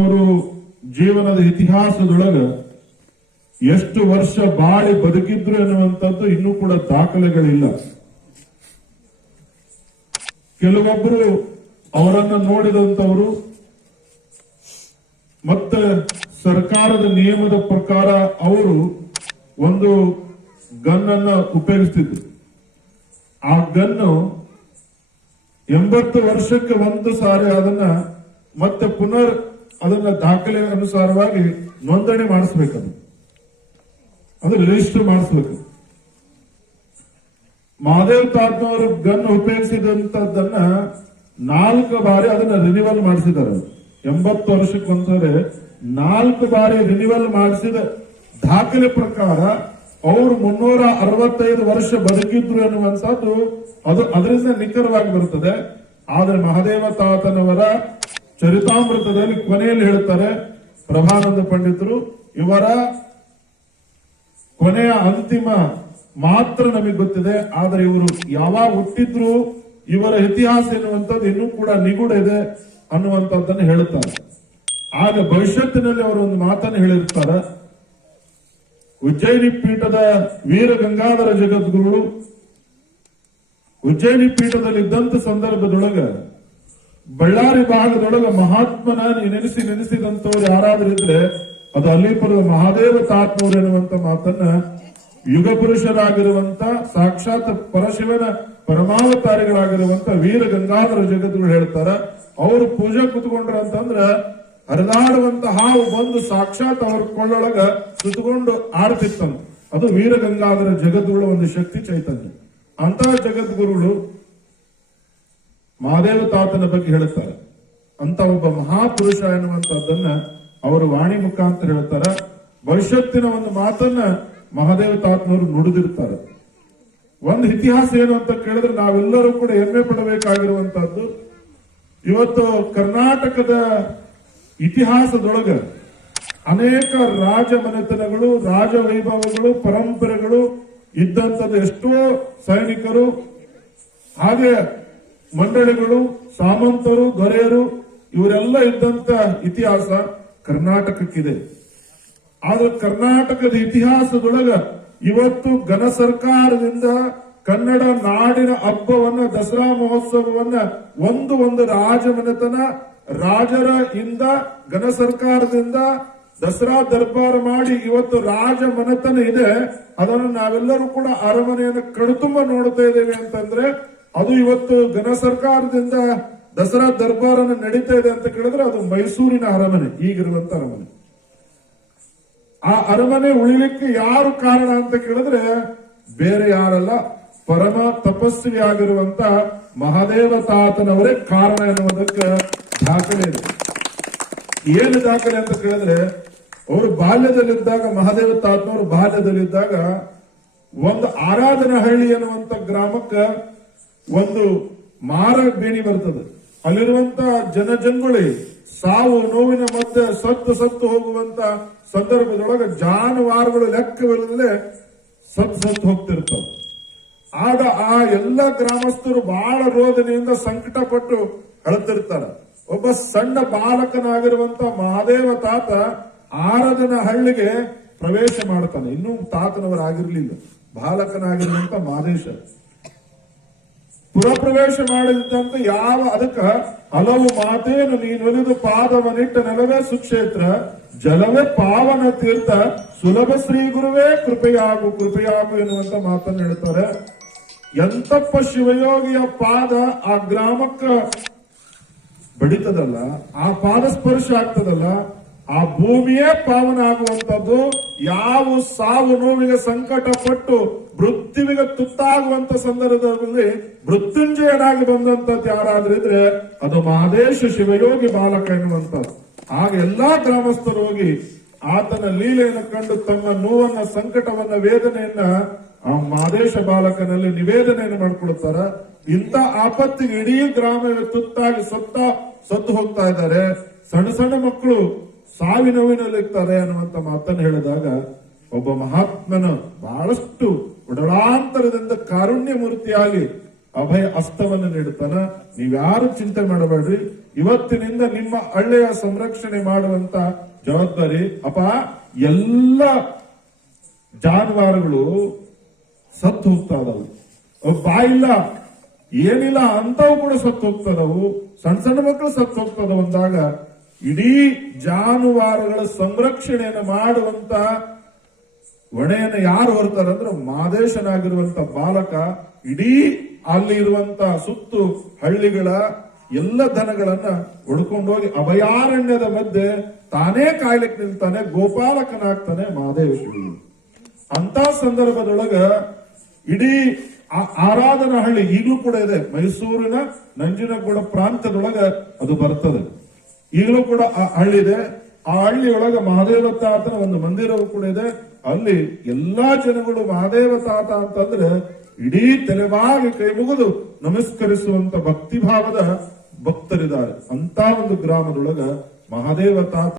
ಅವರು ಜೀವನದ ಇತಿಹಾಸದೊಳಗ ಎಷ್ಟು ವರ್ಷ ಬಾಳಿ ಬದುಕಿದ್ರು ಎನ್ನುವಂಥದ್ದು ಇನ್ನೂ ಕೂಡ ದಾಖಲೆಗಳಿಲ್ಲ. ಕೆಲವೊಬ್ಬರು ಅವರನ್ನು ನೋಡಿದಂತವರು ಮತ್ತೆ ಸರ್ಕಾರದ ನಿಯಮದ ಪ್ರಕಾರ ಅವರು ಒಂದು ಗನ್ ಅನ್ನ ಉಪಯೋಗಿಸ್ತಿದ್ರು. ಆ ಗನ್ನು 80 ವರ್ಷಕ್ಕೆ ಒಂದು ಸಾರಿ ಅದನ್ನ ಮತ್ತೆ ಪುನರ್ ಅದನ್ನ ದಾಖಲೆ ಅನುಸಾರವಾಗಿ ನೋಂದಣಿ ಮಾಡಿಸ್ಬೇಕದು, ಅದು ರಿಜಿಸ್ಟರ್ ಮಾಡಿಸ್ಬೇಕು. ಮಹಾದೇವ್ ತಾತನವರು ಗನ್ ಉಪಯೋಗಿಸಿದಂತದ್ದನ್ನ 4 ಬಾರಿ ಅದನ್ನ ರಿನಿವಲ್ ಮಾಡಿಸಿದ್ದಾರೆ. 80 ವರ್ಷಕ್ಕೆ ಒಂದ್ಸರಿ 4 ಬಾರಿ ರಿನಿವಲ್ ಮಾಡಿಸಿದ ದಾಖಲೆ ಪ್ರಕಾರ ಅವರು 365 ವರ್ಷ ಬದುಕಿದ್ರು ಎನ್ನುವಂತದ್ದು ಅದು ಅದರಿಂದ ನಿಖರವಾಗಿ ಬರುತ್ತದೆ. ಆದರೆ ಮಹಾದೇವ ತಾತನವರ ಚರಿತಾಮೃತದಲ್ಲಿ ಕೊನೆಯಲ್ಲಿ ಹೇಳ್ತಾರೆ, ಪ್ರಭಾನಂದ ಪಂಡಿತರು ಇವರ ಕೊನೆಯ ಅಂತಿಮ ಮಾತ್ರ ನಮಗೆ ಗೊತ್ತಿದೆ, ಆದರೆ ಇವರು ಯಾವಾಗ ಹುಟ್ಟಿದ್ರು ಇವರ ಇತಿಹಾಸ ಎನ್ನುವಂಥದ್ದು ಇನ್ನೂ ಕೂಡ ನಿಗೂಢ ಇದೆ ಅನ್ನುವಂಥದ್ದನ್ನು ಹೇಳುತ್ತಾರೆ. ಆಗ ಭವಿಷ್ಯತ್ತಿನಲ್ಲಿ ಅವರು ಒಂದು ಮಾತನ್ನು ಹೇಳಿರ್ತಾರೆ. ಉಜ್ಜಯಿನಿ ಪೀಠದ ವೀರ ಗಂಗಾಧರ ಜಗದ್ಗುರುಗಳು ಉಜ್ಜಯಿನಿ ಪೀಠದಲ್ಲಿ ಇದ್ದಂತ ಸಂದರ್ಭದೊಳಗ ಬಳ್ಳಾರಿ ಭಾಗದೊಳಗ ಮಹಾತ್ಮನ ನೆನೆಸಿದಂತವ್ರು ಯಾರಾದ್ರೂ ಇದ್ರೆ ಅದು ಅಲ್ಲಿಪುರದ ಮಹಾದೇವ ತಾತನವರು ಎನ್ನುವಂತ ಮಾತನ್ನ ಯುಗ ಪುರುಷರಾಗಿರುವಂತ ಸಾಕ್ಷಾತ್ ಪರಶಿವನ ಪರಮಾವತಾರಿಗಳಾಗಿರುವಂತ ವೀರ ಗಂಗಾಧರ ಜಗದ್ಗುರು ಹೇಳ್ತಾರ. ಅವರು ಪೂಜೆ ಕುತ್ಕೊಂಡ್ರ ಅಂತಂದ್ರ ಹರಿದಾಡುವಂತ ಹಾವು ಬಂದು ಸಾಕ್ಷಾತ್ ಅವ್ರ ಕೊಳ್ಳೊಳಗ ಸುತ್ತಕೊಂಡು ಆಡ್ತಿತ್ತಂತ. ಅದು ವೀರ ಗಂಗಾಧರ ಜಗದ್ಗುರುಳ ಒಂದು ಶಕ್ತಿ ಚೈತನ್ಯ. ಅಂತಹ ಜಗದ್ಗುರುಗಳು ಮಹಾದೇವ ತಾತನ ಬಗ್ಗೆ ಹೇಳುತ್ತಾರೆ. ಅಂತ ಒಬ್ಬ ಮಹಾಪುರುಷ ಎನ್ನುವಂತದ್ದನ್ನ ಅವರು ವಾಣಿ ಮುಖಾಂತರ ಹೇಳ್ತಾರ. ಭವಿಷ್ಯತ್ತಿನ ಒಂದು ಮಾತನ್ನ ಮಹಾದೇವ ತಾತನವರು ನುಡಿದಿರ್ತಾರೆ. ಒಂದು ಇತಿಹಾಸ ಏನು ಅಂತ ಕೇಳಿದ್ರೆ ನಾವೆಲ್ಲರೂ ಕೂಡ ಹೆಮ್ಮೆ ಪಡಬೇಕಾಗಿರುವಂತಹದ್ದು, ಇವತ್ತು ಕರ್ನಾಟಕದ ಇತಿಹಾಸದೊಳಗ ಅನೇಕ ರಾಜ ಮನೆತನಗಳು, ರಾಜ ವೈಭವಗಳು, ಪರಂಪರೆಗಳು ಇದ್ದಂಥದ್ದು. ಎಷ್ಟೋ ಸೈನಿಕರು, ಹಾಗೆ ಮಂಡಳಿಗಳು, ಸಾಮಂತರು, ದೊರೆಯರು ಇವರೆಲ್ಲ ಇದ್ದಂತ ಇತಿಹಾಸ ಕರ್ನಾಟಕಕ್ಕಿದೆ. ಆದ್ರೆ ಕರ್ನಾಟಕದ ಇತಿಹಾಸದೊಳಗ ಇವತ್ತು ಘನ ಸರ್ಕಾರದಿಂದ ಕನ್ನಡ ನಾಡಿನ ಹಬ್ಬವನ್ನ, ದಸರಾ ಮಹೋತ್ಸವವನ್ನ ಒಂದು ರಾಜ ಮನೆತನ ರಾಜರ ಇಂದ ಘನ ಸರ್ಕಾರದಿಂದ ದಸರಾ ದರ್ಬಾರ ಮಾಡಿ ಇವತ್ತು ರಾಜ ಮನೆತನ ಇದೆ. ಅದನ್ನು ನಾವೆಲ್ಲರೂ ಕೂಡ ಅರಮನೆಯನ್ನು ಕಣ್ತುಂಬ ನೋಡ್ತಾ ಇದ್ದೇವೆ ಅಂತಂದ್ರೆ ಅದು ಇವತ್ತು ಘನ ಸರ್ಕಾರದಿಂದ ದಸರಾ ದರ್ಬಾರನ್ನು ನಡೀತಾ ಇದೆ ಅಂತ ಕೇಳಿದ್ರೆ ಅದು ಮೈಸೂರಿನ ಅರಮನೆ, ಈಗಿರುವಂತ ಅರಮನೆ. ಆ ಅರಮನೆ ಉಳಿಲಿಕ್ಕೆ ಯಾರು ಕಾರಣ ಅಂತ ಕೇಳಿದ್ರೆ ಬೇರೆ ಯಾರಲ್ಲ, ಪರಮ ತಪಸ್ವಿ ಆಗಿರುವಂತ ಮಹಾದೇವ ತಾತನವರೇ ಕಾರಣ ಎನ್ನುವುದಕ್ಕೆ ದಾಖಲೆ ಇದೆ. ಏನು ದಾಖಲೆ ಅಂತ ಕೇಳಿದ್ರೆ ಅವರು ಬಾಲ್ಯದಲ್ಲಿದ್ದಾಗ, ಮಹಾದೇವ ತಾತನವರು ಬಾಲ್ಯದಲ್ಲಿದ್ದಾಗ ಒಂದು ಆರಾಧನಹಳ್ಳಿ ಎನ್ನುವಂತ ಗ್ರಾಮಕ್ಕೆ ಒಂದು ಮಾರ ಬೇಣಿ ಬರ್ತದೆ. ಅಲ್ಲಿರುವಂತ ಜನಜಂಗುಳಿ ಸಾವು ನೋವಿನ ಮಧ್ಯೆ ಸತ್ತು ಹೋಗುವಂತ ಸಂದರ್ಭದೊಳಗೆ ಜಾನುವಾರುಗಳು ಲೆಕ್ಕವಿಲ್ಲದೆ ಸತ್ತು ಹೋಗ್ತಿರ್ತಾವ. ಆಗ ಆ ಎಲ್ಲ ಗ್ರಾಮಸ್ಥರು ಬಹಳ ರೋದನೆಯಿಂದ ಸಂಕಟ ಪಟ್ಟು ಅಳುತ್ತಿರ್ತಾರೆ. ಒಬ್ಬ ಸಣ್ಣ ಬಾಲಕನಾಗಿರುವಂತ ಮಹಾದೇವ ತಾತ ಆರಾಧನ ಹಳ್ಳಿಗೆ ಪ್ರವೇಶ ಮಾಡ್ತಾನೆ. ಇನ್ನೂ ತಾತನವರಾಗಿರ್ಲಿಲ್ಲ, ಬಾಲಕನಾಗಿರುವಂತ ಮಹದೇಶ ಪುರಪ್ರವೇಶ ಮಾಡಿದಂತ ಯಾವ ಅದಕ್ಕ ಹಲವು ಮಾತೇನು ನೀನೊಲಿದು ಪಾದವನಿಟ್ಟ ನೆಲವೇ ಸುಕ್ಷೇತ್ರ ಜಲವೇ ಪಾವನ ತೀರ್ಥ ಸುಲಭ ಶ್ರೀ ಗುರುವೇ ಕೃಪೆಯಾಗು ಎನ್ನುವಂತ ಮಾತನ್ನು ಹೇಳ್ತಾರೆ. ಎಂತಪ್ಪ ಶಿವಯೋಗಿಯ ಪಾದ ಆ ಗ್ರಾಮಕ್ಕ ಬಡಿತದಲ್ಲ, ಆ ಪಾದ ಸ್ಪರ್ಶ ಆಗ್ತದಲ್ಲ, ಆ ಭೂಮಿಯೇ ಪಾವನ ಆಗುವಂತದ್ದು. ಯಾವ ಸಾವು ನೋವಿಗೆ ಸಂಕಟ ಪಟ್ಟು ಮೃತ್ಯುವಿಗೆ ತುತ್ತಾಗುವಂತ ಸಂದರ್ಭದಲ್ಲಿ ಮೃತ್ಯುಂಜಯನಾಗಿ ಬಂದಂತದ್ದು ಯಾರಾದ್ರೂ ಇದ್ರೆ ಅದು ಮಹದೇಶ ಶಿವಯೋಗಿ ಬಾಲಕ ಎನ್ನುವಂಥದ್ದು. ಆಗ ಎಲ್ಲಾ ಗ್ರಾಮಸ್ಥರು ಹೋಗಿ ಆತನ ಲೀಲೆಯನ್ನು ಕಂಡು ತಮ್ಮ ನೋವನ್ನ, ಸಂಕಟವನ್ನ, ವೇದನೆಯನ್ನ ಆ ಮಹದೇಶ ಬಾಲಕನಲ್ಲಿ ನಿವೇದನೆಯನ್ನು ಮಾಡಿಕೊಡುತ್ತಾರ. ಇಂಥ ಆಪತ್ತಿಗೆ ಇಡೀ ಗ್ರಾಮವೇ ತುತ್ತಾಗಿ ಸತ್ತು ಹೋಗ್ತಾ ಇದ್ದಾರೆ. ಸಣ್ಣ ಮಕ್ಕಳು ಸಾವಿನ ನೋವಿನಲ್ಲಿರ್ತಾರೆ ಅನ್ನುವಂತ ಮಾತನ್ನು ಹೇಳಿದಾಗ ಒಬ್ಬ ಮಹಾತ್ಮನ ಬಹಳಷ್ಟು ಉಡಳಾಂತರದಿಂದ ಕಾರುಣ್ಯ ಮೂರ್ತಿಯಾಗಿ ಅಭಯ ಹಸ್ತವನ್ನು ನೀಡುತ್ತಾನ. ನೀವ್ಯಾರು ಚಿಂತೆ ಮಾಡಬೇಡ್ರಿ, ಇವತ್ತಿನಿಂದ ನಿಮ್ಮ ಹಳ್ಳಿಯ ಸಂರಕ್ಷಣೆ ಮಾಡುವಂತ ಜವಾಬ್ದಾರಿ. ಅಪ್ಪ, ಎಲ್ಲ ಜಾನುವಾರುಗಳು ಸತ್ತು ಹೋಗ್ತಾ ಇದಾವು, ಬಾಯಿಲ್ಲ ಏನಿಲ್ಲ ಅಂತವು ಕೂಡ ಸತ್ತು ಹೋಗ್ತದವು, ಸಣ್ಣ ಸಣ್ಣ ಮಕ್ಕಳು ಸತ್ತು ಹೋಗ್ತದವು ಅಂದಾಗ ಇಡೀ ಜಾನುವಾರುಗಳ ಸಂರಕ್ಷಣೆಯನ್ನು ಮಾಡುವಂತ ಹೊಣೆಯನ್ನು ಯಾರು ಹೊರ್ತಾರಂದ್ರೆ ಮಾದೇಶನಾಗಿರುವಂತ ಬಾಲಕ ಇಡೀ ಅಲ್ಲಿ ಇರುವಂತ ಸುತ್ತು ಹಳ್ಳಿಗಳ ಎಲ್ಲ ದನಗಳನ್ನ ಹೊಡ್ಕೊಂಡೋಗಿ ಅಭಯಾರಣ್ಯದ ಮಧ್ಯೆ ತಾನೇ ಕಾಯ್ಲಿಕ್ಕೆ ನಿಲ್ತಾನೆ, ಗೋಪಾಲಕನಾಗ್ತಾನೆ ಮಹದೇಶ್ವರಿ. ಅಂತ ಸಂದರ್ಭದೊಳಗ ಇಡೀ ಆರಾಧನಾ ಹಳ್ಳಿ ಈಗಲೂ ಕೂಡ ಇದೆ, ಮೈಸೂರಿನ ನಂಜನಗೂಡ ಪ್ರಾಂತ್ಯದೊಳಗ ಅದು ಬರ್ತದೆ. ಈಗಲೂ ಕೂಡ ಆ ಹಳ್ಳಿ ಇದೆ. ಆ ಹಳ್ಳಿಯೊಳಗ ಮಹಾದೇವ ತಾತನ ಒಂದು ಮಂದಿರವು ಕೂಡ ಇದೆ. ಅಲ್ಲಿ ಎಲ್ಲಾ ಜನಗಳು ಮಹಾದೇವ ತಾತ ಅಂತಂದ್ರೆ ಇಡೀ ತಲೆಬಾಗಿ ಕೈ ಮುಗಿದು ನಮಸ್ಕರಿಸುವಂತ ಭಕ್ತಿಭಾವದ ಭಕ್ತರಿದ್ದಾರೆ. ಅಂತ ಒಂದು ಗ್ರಾಮದೊಳಗ ಮಹಾದೇವ ತಾತ